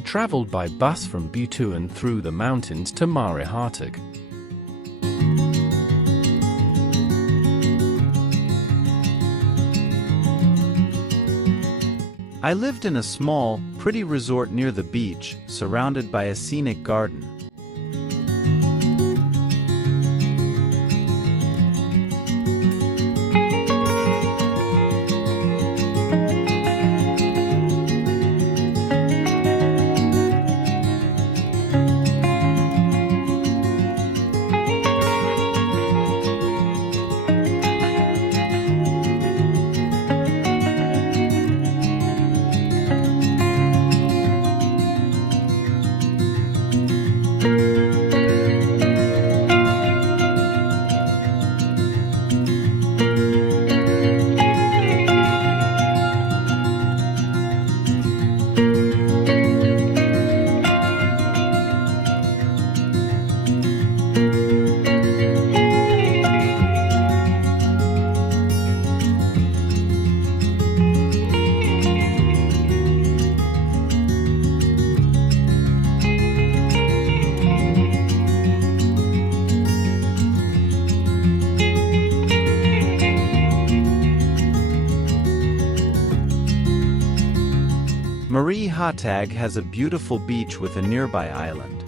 traveled by bus from Butuan through the mountains to Marihartag. I lived in a small, pretty resort near the beach, surrounded by a scenic garden. Marihartag has a beautiful beach with a nearby island.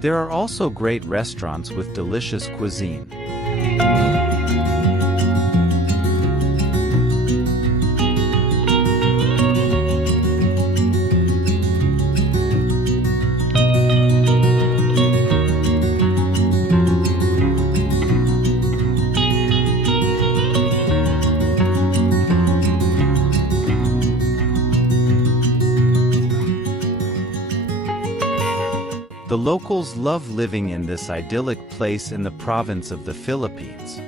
There are also great restaurants with delicious cuisine. The locals love living in this idyllic place in the province of the Philippines.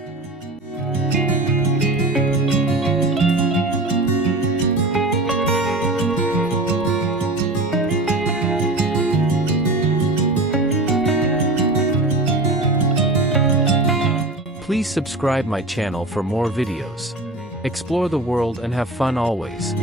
Please subscribe my channel for more videos. Explore the world and have fun always.